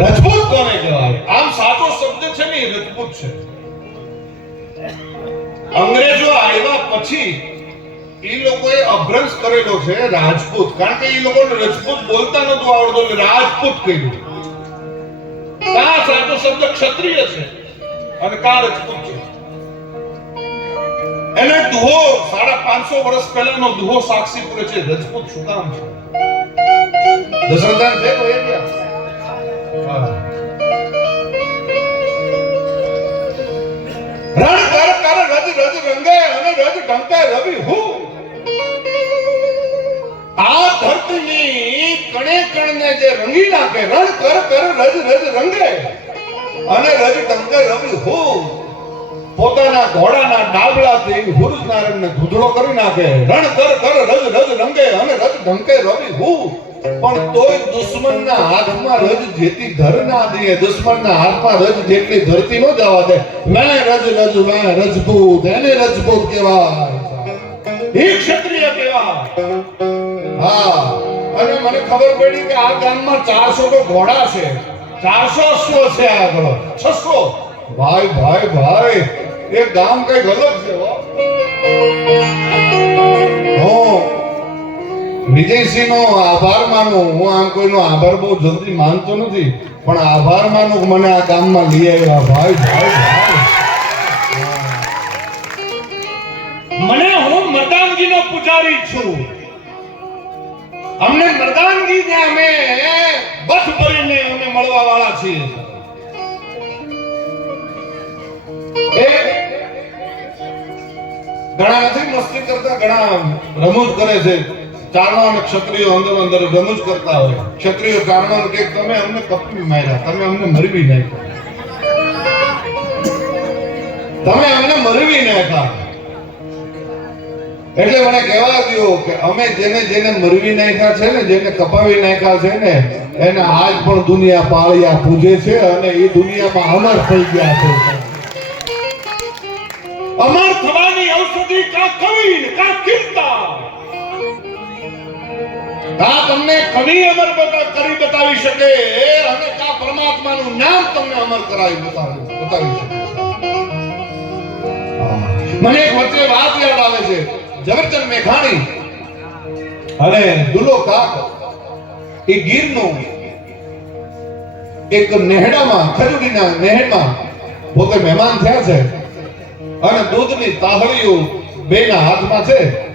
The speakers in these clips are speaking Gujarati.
રજપૂત કોને કહેવાય? આમ સાચો શબ્દ છે ને રજપૂત છે. અંગ્રેજો આવ્યા પછી એ લોકોએ અભ્રંશ કરેલો છે રાજપૂત. કારણ કે એ લોકોને રજપૂત બોલતા નતું આવડતું રાજપૂત કહ્યું કા સાચો શબ્દ ક્ષત્રિય છે. અને કા રજપૂત છે? એને દુહો સાડા પાંચસો વર્ષ પહેલાનો દુહો સાક્ષી પૂરે છે. રજપૂત શું કામ છે? અને રજ ઢંકે રવિ હું. પોતાના ઘોડાના ડાબલાથી હુરુજ નારાયણને ધૂધડો કરી નાખે. રણ કર કર રજ રજ રંગે અને રજ ઢંકે રવિ હું. પણ તોય દુશ્મનના હાથમાં રજ જેટલી ધર ના દે, દુશ્મનના હાથમાં રજ જેટલી ધરતી નો જવા દે. મેં રજ રજ મેં રજપૂત એને રજપૂત કહેવાય. એ ક્ષત્રિય કહેવાય. હા, અને મને ખબર પડી કે આ ગામમાં ચારસો તો ઘોડા છે. ચારસો અશ્વો છે આગળ છસો. ભાઈ ભાઈ ભાઈ, એ ગામ કંઈક અલગ છે હો. વિજયસિંહ નો આભાર માનું. હું આમ કોઈનો આભાર બહુ જલ્દી માનતો નથી, પણ આભાર માનું મને આ ગામમાં લઈ આવ્યા. ભાઈ ભાઈ મને હું મર્દાનગીનો પૂજારી છું. અમને મર્દાનગી ને અમે બસ ભરીને અમે મળવા વાળા છીએ ઘણા નથી, મસ્તી કરતા ઘણા રમૂજ કરે છે. ચારણો અને ક્ષત્રિયો અંદર અંદર રમૂજ કરતા હોય. ક્ષત્રિયો ચારણો કે તમે અમને કપી માર્યા, તમે અમને મરવી નાખ્યા. તમે અમને મરવી નાખ્યા. એટલે મને કહેવા દો કે અમે જેને જેને મરવી નાખ્યા છે ને, જેને કપાવી નાખ્યા છે ને, એને આજ પણ દુનિયા પાળિયા પૂજે છે અને એ દુનિયામાં અમર થઈ ગયા છે. અમર થવાની ઔષધિ કા કવિ કા કીર્તા કા તમને કવિ અમર કરી બતાવી શકે. અને કા પરમાત્માનું નામ તમને અમર કરાવી બતાવી બતાવી શકે. મને એક વચ્ચે વાત યાદ આવે છે. ઝવેરચંદ મેઘાણી. અને દુલો કાક. એ ગીરનું એક નેહડામાં, ખજૂરીના નેહડમાં પોતે મહેમાન થયા છે. અને દૂધની તાહળીઓ બેના હાથમાં છે.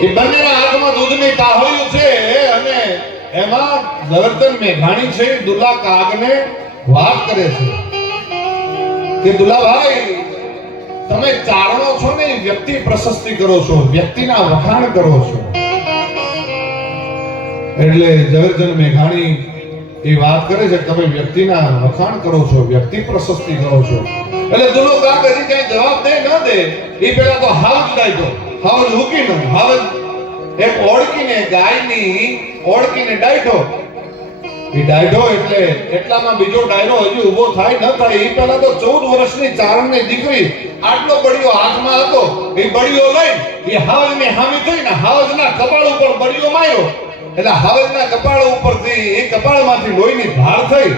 એ બંનેના મેઘાણી છે વાત કરે છે. તમે વ્યક્તિ પ્રશસ્તિ કરો છો, વ્યક્તિના વખાણ કરો છો. એટલે ઝવેરચંદ મેઘાણી એ વાત કરે છે તમે વ્યક્તિના વખાણ કરો છો, વ્યક્તિ પ્રશસ્તિ કરો છો. એટલે દુલો કાક હજી કઈ જવાબ દે ન દે, એ પેલા તો હાલ જ દો. હાવ જ મૂકી નો હાવ એક ઓળખીને ગાયની, ઓળખીને ડાયઠો એ ડાયઢો એટલે એટલામાં બીજો ડાયરો હજી ઊભો થાય ન થાય એ પહેલા તો ચૌદ વર્ષની ચારણની દીકરી આટલો બળિયો હાથમાં હતો, એ બળિયો લઈ, એ હાવજને હામી થઈ ને હાવજના કપાળ ઉપર બળિયો માર્યો. એટલે હાવજના કપાળ ઉપરથી એ કપાળમાંથી લોહીની ધાર થઈ.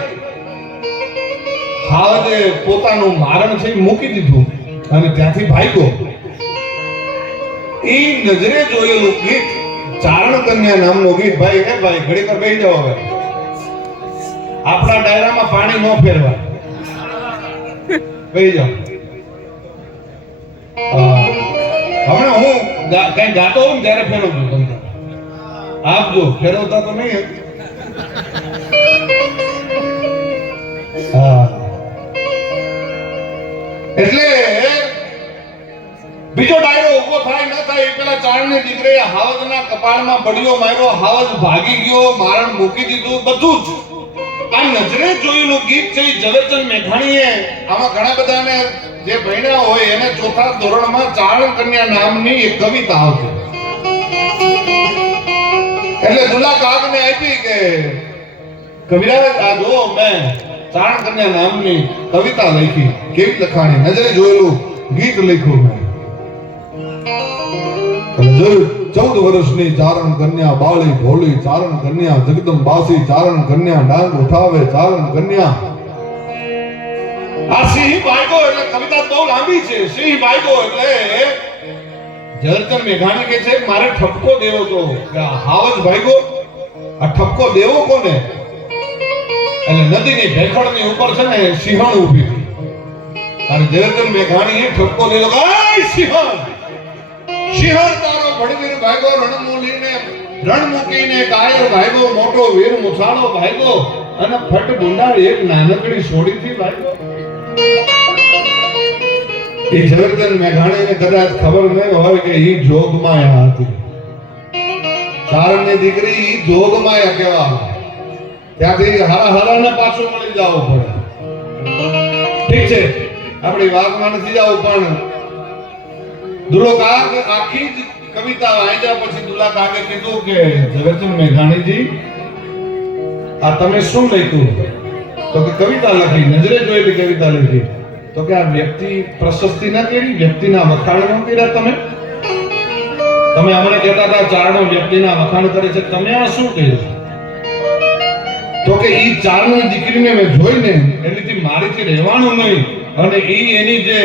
હાવજે પોતાનું મારણ છે મૂકી દીધું અને ત્યાંથી ભાગ્યો. એ નજરે જોયેલું ગીત ચારણ કન્યા નામનું ગીત ભાઈ હે ભાઈ ઘડી પર બેસી જાઓ હવે. આપણા ડાયરામાં પાણી ન ફેરવા બેસી જાઓ. હમણાં હું કઈ ગાતો હોઉં ત્યારે ફેરવું છું તમને. આપજો ફેરવતા તો નહીં એટલે બીજો ડાયરો ઊભો થાય ન થાય એ પેલા ચારણની દીકરીએ હાવજના કપાળમાં બળિયો માર્યો, હાવજ ભાગી ગયો, મારણ મૂકી દીધું, બધું જ. આ નજરે જોયેલું ગીત છે ઝવેરચંદ મેઘાણીએ. આમાં ઘણા બધાને જે ભણ્યા હોય એને ચોથા ધોરણમાં ચારણ કન્યા નામની એક કવિતા આવતી. એટલે દુલા કાગને આપી કે, કવિરાજ, આ જો મેં ચારણ કન્યા નામની કવિતા લખી. કેવી લખાણી? નજરે જોયેલું ગીત લખ્યું મેં. ચૌદ વર્ષની ચારણ કન્યા બાળી ભોળી, ચારણ કન્યા જગદંબાસી, ચારણ કન્યા ડાંગ ઉઠાવે, ચારણ કન્યા આ સિંહ ભાઈગો એટલે કવિતા બહુ લાંબી છે. સિંહ ભાઈગો એટલે ઝવેરચંદ મેઘાણી કે છે, મારે ઠપકો દેવો તો હાવજ ભાઈગો, આ ઠપકો દેવો કોને? એટલે નદીની ભેખડની ઉપર છે ને સિંહણ ઊભી. હતી અને ઝવેરચંદ મેઘાણીએ ઠપકો દેવો કે, "આય સિંહણ! સિંહણ તારો ભડવીર ભાઈગો રણ રણ મૂકીને કાયર ભાગો મોટો વીર, મુસાળો ભાગો અને ફટ ભૂંડાળ એક નાનકડી છોડીથી ભાગો એ જવર્ધન મેઘાણીને કદાચ ખબર ન હોય કે ઈ જોગમાયા હતી. ચારણની દીકરી ઈ જોગમાયા કહેવામાં ત્યાંથી હારા હારાને પાછું મળી જવું પડે. ઠીક છે, આપણી વાતમાં નથી જવું, પણ દુલો કાગ આખી જ કવિતા વાંચ્યા પછી દુલા કીધું કે ઝવેરચંદ મેઘાણીજી, આ તમે શું લખ્યું? તો કે કવિતા લખી, નજરે જોયેલી કવિતા લખી. તો કે આ વ્યક્તિ પ્રશસ્તિ ના કરી વ્યક્તિના વખાણ ન કર્યા તમે? તમે અમને કહેતા હતા ચારણો વ્યક્તિના વખાણ કરે છે. તમે આ શું કર્યું? તો કે ઈ ચારની દીકરીને મેં જોઈને એટલેથી મારીથી રહેવાનું નહીં. અને ઈ એની જે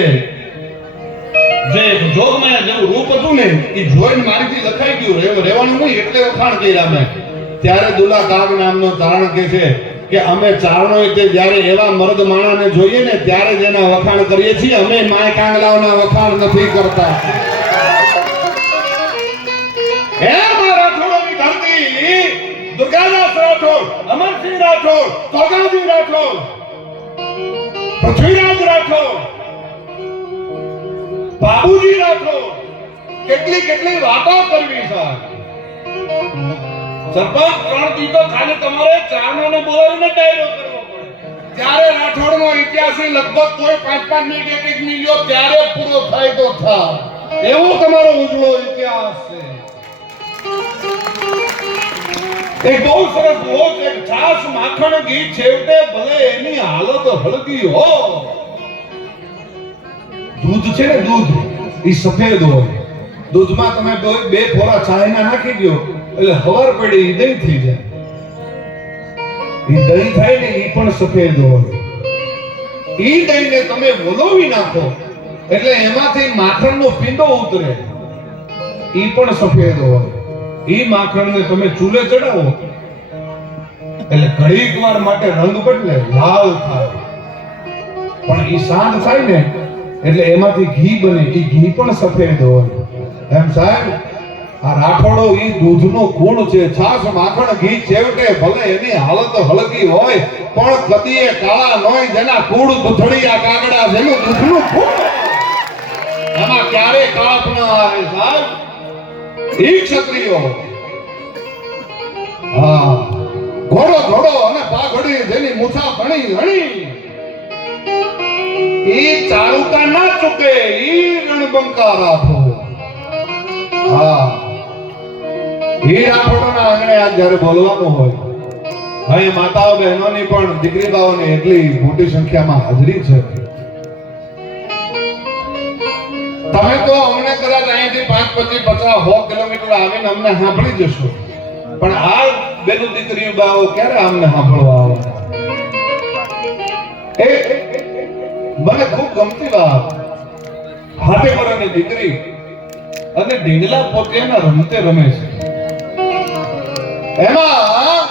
જોગમાયા જેવું રૂપ હતું ને એ જોઈને મારીથી લખાઈ ગયું. એવું રહેવાનું નહીં, એટલે વખાણ કર્યા મેં. ત્યારે દુલા કાગ નામનો તારણ કે છે કે, અમે ચારણો તે જ્યારે એવા મર્દ માણાને જોઈએ ને, ત્યારે જ વખાણ કરીએ છીએ. અમે માય કાંગલાઓના વખાણ નથી કરતા. હે મારા થોડોની ધરતી દુર્ગાદાસ રાઠોડ અમરસિંહ રાઠોડ તોગાજી રાઠોડ, પૃથ્વીરાજ રાઠોડ બાબુજી રાઠોડ કેટલી કેટલી વાતો કરવી છે. સરપંચ, ત્રણ દી તો ખાલી તમારે ચારણોને બોલાવીને ડાયરો કરવો પડે. ત્યારે રાઠોડનો ઇતિહાસ લગભગ કોઈ પાંચ પાંચ મિનિટ, એક એક મિલ્યો ત્યારે પૂરો થાય તો થાય. એવો તમારો ઉજળો ઇતિહાસ છે. એક બહુ સરસ લોક એક છાસ માખણ ઘી છેવટે ભલે એની હાલત હળગી હો દૂધ છે ને દૂધ, એ સફેદ હોય. દૂધમાં તમે બે- ફોરા ચાયના નાખી દો એટલે હવાર પડે એ દહીં થઈ જાય. એ દહીં થાય ને એ પણ સફેદ હોય. ઈ દહીંને તમે વલોવી નાખો, એટલે એમાંથી માખણનો પીંડો ઉતરે. એ પણ સફેદ હોય. એ માખણને તમે ચૂલે ચડાવો. એટલે ઘડીક વાર માટે રંગ બદલે, લાલ થાય. પણ એ સાંજ થાય ને એટલે એમાંથી ઘી બને. એ ઘી પણ સફેદ હોય. એમ સાહેબ, આ રાઠોડો એ દૂધનો ગુણ છે. છાસ માખણ, ઘી છેવટે ભલે એની હાલત હળગી હોય, પણ કદીએ કાળા નોય જેના કૂળ દૂધળી આ કાગડા જેનું દૂધનું ગુણ એમાં ક્યારે કાળપ ન આવે સાહેબ. એ ક્ષત્રિયો. હા. ઘોડો ઘોડો અને પાઘડી જેની મૂછા ભણી હણી ઈ ચારુકા ના ચૂકે, ઈ રણબંકા રાખો હા. ઈ રાખોડોના આંગણે આ જ્યારે બોલવાનું હોય અહીં માતાઓ બહેનોની પણ દીકરી બાઓની એટલી મોટી સંખ્યામાં હાજરી છે. તમે તો અમને કદાચ અહીંથી પાંચ, પચીસ, પચાસ, સો કિલોમીટર આવીને અમને સાંભળી જશો. પણ આ બેનું દીકરીઓ બાઓ ક્યારે અમને સાંભળવા આવવાના? મને ખૂબ ગમતી વાત. હાથે મોરાની દીકરી અને ઢીંગલા પોતે એના રમતે રમે છે. એમાં